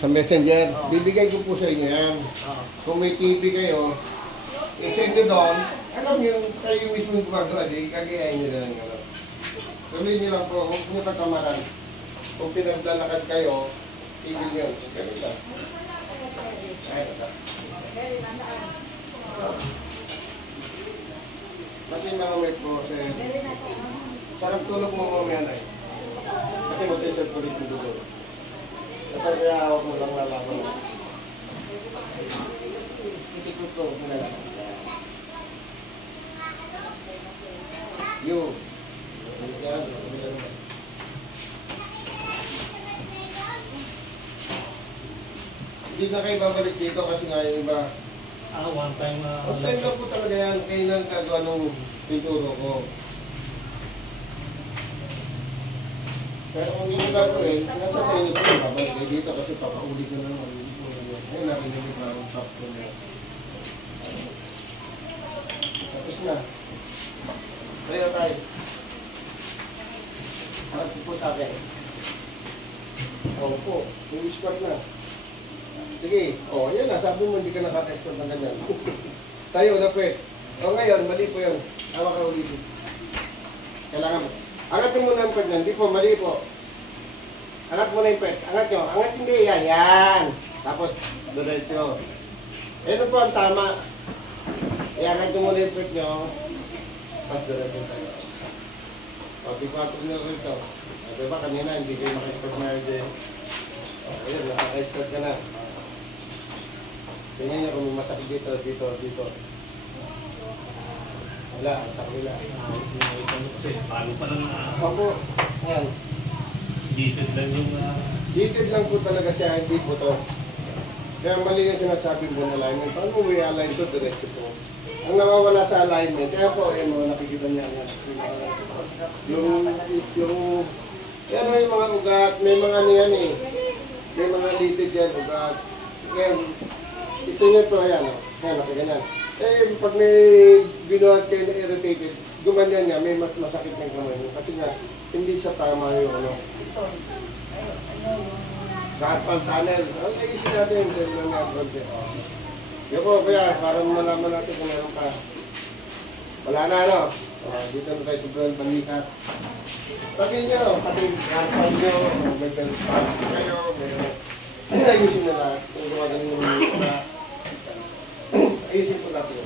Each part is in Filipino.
Sa messenger. Oo. Bibigay ko po sa inyo yan. Oo. Kung may TV kayo, i-send nyo doon. Alam nyo, kayo mismo gumagawa, di kagayain nyo na lang. Ano. Tuloy nyo lang po, huwag nyo katamaran. Kung pinaglalakad kayo, tigil nyo. Ganun lang. Ay, wala. Kasi mga may process. Sarap tulog mo mamaya na eh. Kasi mag-isip ko rin yung dugo. Kasi kaya hawak mo lang lalaban. Itikot ko, nalaman. Yo. Hindi na kayo babalik dito kasi nga yung iba. One time One time lang po talaga yan. Kayo nang kagawa nung pinturo ko. Pero kung hindi mo gagawin, nasa sa inyo po, babalik kayo dito kasi papauli ko na naman. Ayun natin yung parang top ko na. Tapos na. Kaya tayo. Harap po sa akin. Oo po, yung squat na. Sige, yan na, sabi mo hindi ka nakaka-squat ng ganyan. Tayo na pwede. Ngayon, mali po yun. Hawak ka ulit. Kailangan mo. Angat mo muna ang pwede na, hindi po, mali po. Angat mo na yung pwede. Angat nyo, angat hindi, yan. Tapos, diretso. Ano po ang tama? Angat nyo muna yung pwede nyo. Tapos diretso tayo. Di-4 nyo rito. Diba kanina, hindi kayo maka-squat na yun. Ayun, nakaka-squat ka na. Tingnan nyo kung masakit dito, dito. Wala, ang takila. Kasi paano pa lang Opo, yan. dated lang yung... Dated lang po talaga siya, hindi po to. Kaya mali yung sinasabing mo na alignment. Paano mo i-align to? Diretso po. Ang nawawala sa alignment, kaya po, nakikita niya yan. Yan yung mga ugat, may mga ano yan eh. May mga dated yan, ugat. Kaya, ito nyo to, yan. Yan, ganyan. Pag may binuhat kayo na irritated, gumanyan niya, may mas masakit ng kamay mo. Kasi nga, hindi siya tama yung ano. Carpal tunnel. Ang naisip natin yung terminal na bronze. Yung po, kaya, para malaman natin kung meron pa. Wala na, ano? Dito na tayo sa bronze balikat. Sabihin nyo, pati carpal nyo, may bell spot kayo, may ayusin na lahat. Kung gumagaling naman na ayusin ko natin.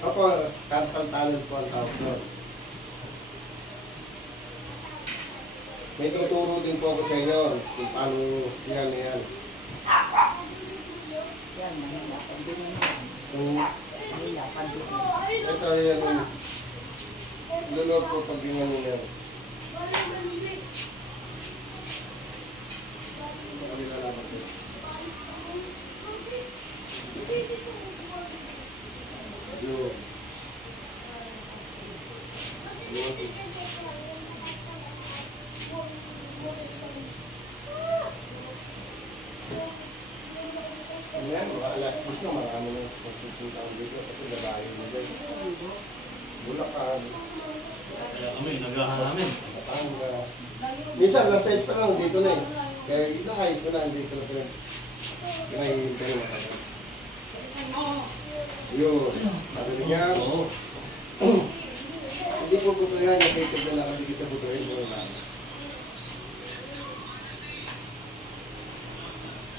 Ako, carpal tunnel po ang tawag nun. May tuturo din po ako sa inyo kung paano yan. Ito yan. Lulog po pag ganyan nyo yan. Ayan, alas gusto marami nang magpupunta ang video kasi labayo mo dyan. Bulacan. Kaya kami, naghahangamin. Minsan, last size pa lang, dito na eh. Kaya ina-hide ko na, dito na rin. Pinahihintay mo. Yun. Sabi niya, hindi po gusto yan, nakikip na nakabigit sa butuin mo na.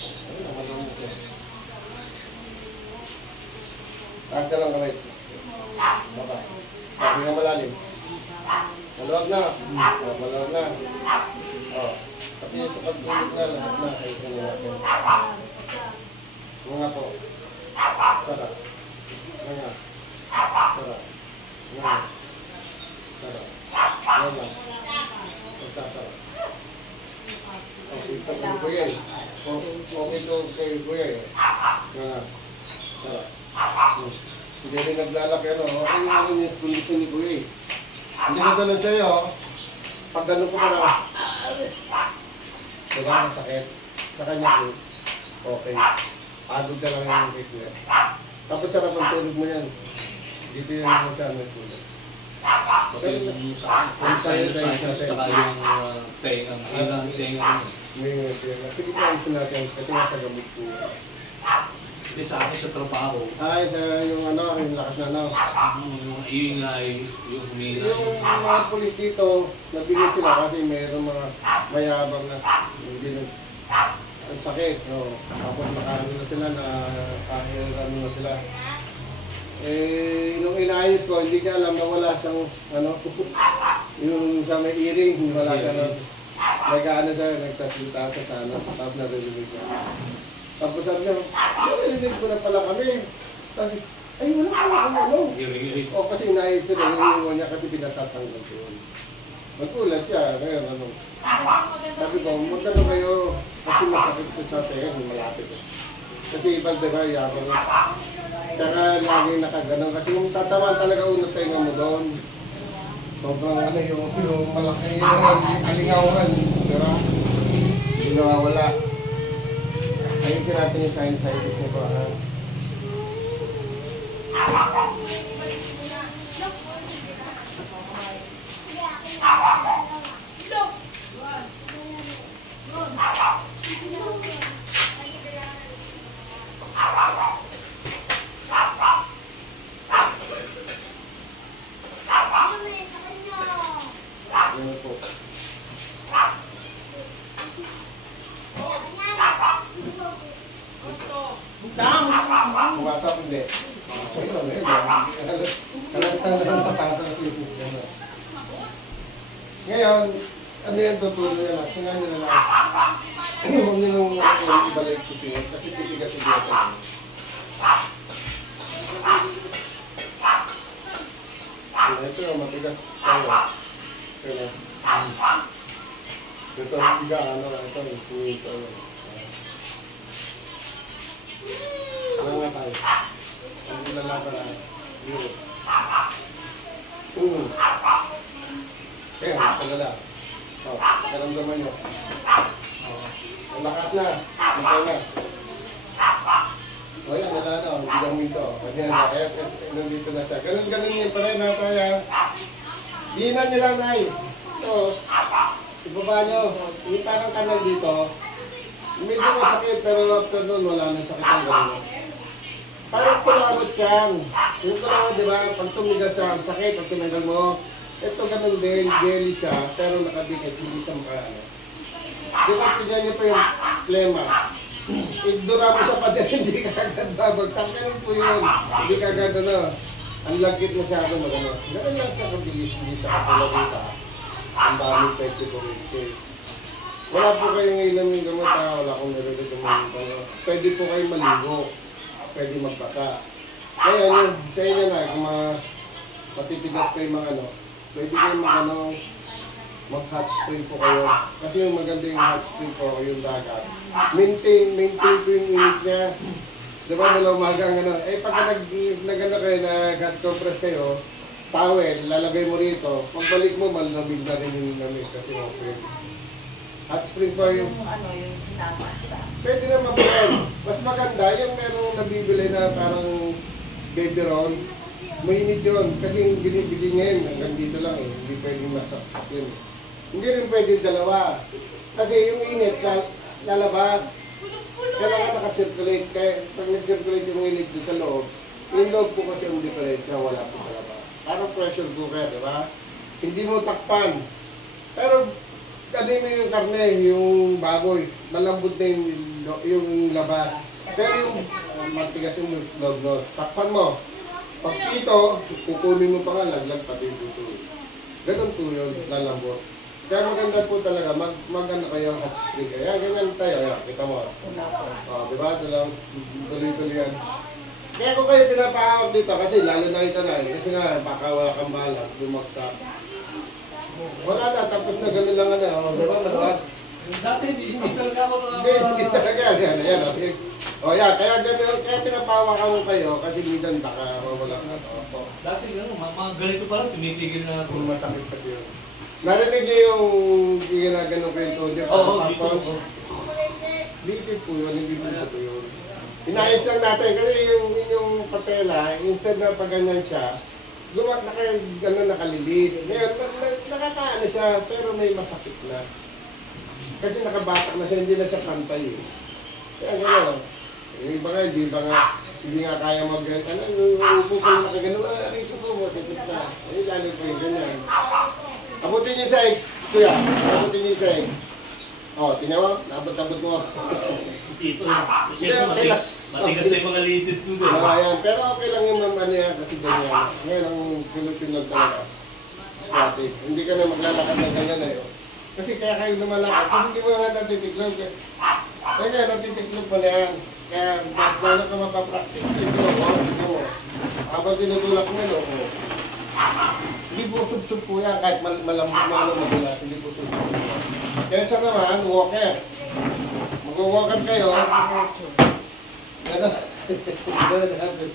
Ano naman lang mo siya? Taas ka lang kamay. Baba. Sabi nga malalim. Maluwag na. Maluwag na. Pati sa pagtulog na, lahat na. Ayos na natin. Mga po. Sarap. Nga. Sarap. Nga. Sarap. Nga. Magsasarap. Ito kay Kuya eh. Kung ito kay Kuya eh. Nga. Sarap. Hindi rin naglalaki ano. Okay yung kondisyon ni Kuya eh. Hindi na dalan sa'yo. Pag gano'n ko parang diba masakit? Sa kanya po. Okay. Pagod ka lang yung weight niya. Tapos sarap ang tulog mo yan. Dito yung masama yung tulog. Pati yung sa sinusitis, tsaka yung tenga, ilang tenga rin eh. Ngayon, sige pa ayusin natin kasi nasa gamit po. Hindi sa akin sa trabaho, Ay, yung ano, yung lakas na ano. yung ingay, yung humina. Yung mga pulis dito, nabigyan sila kasi mayroong mga mayabang na hindi na ang sakit. No? Tapos nakaano na sila, nakahirano na sila. Eh, nung inayos ko, hindi niya alam na wala siyang, ano, yung sa may earring, wala ka na. Nag-ano siya, nagsasalita siya sa ano, tapos narinig niya. Tapos sabi niya, narinig ko na pala kami. Sabi, ay wala pala kami ano. Hirig-hirig. O kasi inayos ko na, iniwan niya kasi pinatatanggal ko yun. Magkulat siya, ngayon ano. Sabi ko, magkano kayo, kasi masakit ko sa tenga, malapit ko. Kasi ibang diba, yabang ko. Tsaka lagi nakaganon, kasi yung tatamaan talaga unang tenga mo doon. Sobrang ano yung malaki yung kalingawan, diba? Yung nawawala. Ayun natin yung sinusitis nito. Ano po? Pumasok hindi. Ayun, ayun. Kalantang na napapasok sa isip. Ngayon, ano yan tutulong nyo lang? Singa nyo na lang. Huwag nyo nung ibalik ko singit kasi titigas-tigas ako. Ito, matigas tayo. Kaya, ito ang tiga, ano, ito, ito. Ano nga tayo? Ang ilalaban na. Yun. Kaya, salala. O, naramdaman nyo. Ang lakas na. Masaya na. O yan, wala na. Ang bilang minto. Kanya na. Kaya, nandito na siya. Ganun yun pa rin na tayo. Dinan nyo lang, Nay. Ito. Ibaba nyo. Yung parang kanal dito. Medyo masakit, pero after nun, wala nang sakit ang gano'n. Parang kulawat yan. Yung kulawat, di ba? Pag tumigas siya, ang sakit, pag tinagal mo. Ito ganun din, jelly siya, pero nakadikit, hindi siya makaano. Di ba, tignan niyo pa yung plema. Igdura mo sa pader, hindi ka agad babagsak. Ganun po yun. Hindi ka agad, ano, ang lagkit masyado magano. Ganun lang siya kabilis, hindi siya kapalagita. Ang daming pwede po rin. Wala po kayong ilam yung gamot, wala akong narinig yung mga pwede po kayo maligo. Pwede magbaka. Kaya yun, sa inyo na, kung matitigas po yung mga ano, pwede kayo mag-hot spring po kayo. Kasi yung maganda yung hot spring po, yung dagat. Maintain po yung init niya. Diba, mula umaga ang ano. Eh, pagka nag-ano kayo, nag-hot compress kayo, towel, lalagay mo rito, pagbalik mo, malamig na rin yung lamig kasi okay. Hot spring po yung yung sinasaksa. pwede naman po yan. Mas maganda yung merong nabibili na parang baby roll. Mainit yun. Kasi yung binibili ngayon, hanggang dito lang eh. Hindi pwedeng masaksak yun. Hindi rin pwedeng dalawa. Kasi yung init, lalabas. Kailangan nakasirculate. Kaya pag nag-circulate yung init doon sa loob, yung loob po kasi yung diferensya, wala po sa labas. Parang pressure cooker, di ba? Hindi mo takpan. Pero ano yung karne, yung baboy, malambot na yung labas. Pero yung matigas yung loob, no? Takpan mo. Pag ito, kukunin mo pa nga, laglag pati yung buto. Ganun po yun, lalambot. Kaya maganda po talaga, mag-ano kayo, hot spring. Kaya ganyan tayo, ayan, kita mo. Diba? Ito lang, tuloy-tuloy yan. Kaya kung kayo pinapahawak dito, kasi lalo na ito na, kasi nga, baka wala kang balang, bumagsak. Wala na, tapos na gano'n lang ano, diba, maluwag? Dati hindi talaga ako Hindi talaga, yan, okay. O yan, kaya gano'n, kaya pinapahawakan mo kayo, kasi minsan baka wala ka. Dati gano'n, mga ganito pa lang, tumitigil na ako. Kung masakit pa yun. Narinig niyo yung ginagano kayo to, di ba? Oo, dito. Litid po yun, hindi po yun. Inayos lang natin kasi yung patela, instead na pag ganyan siya, nakalilis. Ngayon, nakakaano siya, pero may masakit na. Kasi nakabatak na siya, hindi na siya pantay eh. Kaya gano'n. Yung iba nga, hindi nga kaya mag-ganyan. Upo ko na nakagano, rito po mo, tipit na. Ay, lalo po yung ganyan. Abutin niyo sa egg, kuya. Abutin niyo sa egg. O, tinawa, nabot-abot mo. Dito, kasi matigas na yung mga litid ko doon. Ayan, pero okay lang yung ano yan, kasi ganyan. Ngayon, ang solusyon lang talaga. Squatting. Hindi ka na maglalakad ng ganyan eh. Kasi kaya kayo lumalakad, kung hindi mo nga natitiklog. Kaya natitiklog mo na yan. Kaya lalo ka mapapractice. Ito mo. Habang tinutulak mo yun, o. Hindi po sub-sub po yan, kahit malambot na madulas, hindi po sub-sub. Kaya sa naman, walker. Mag-walker kayo. Ano? Gano'n natin.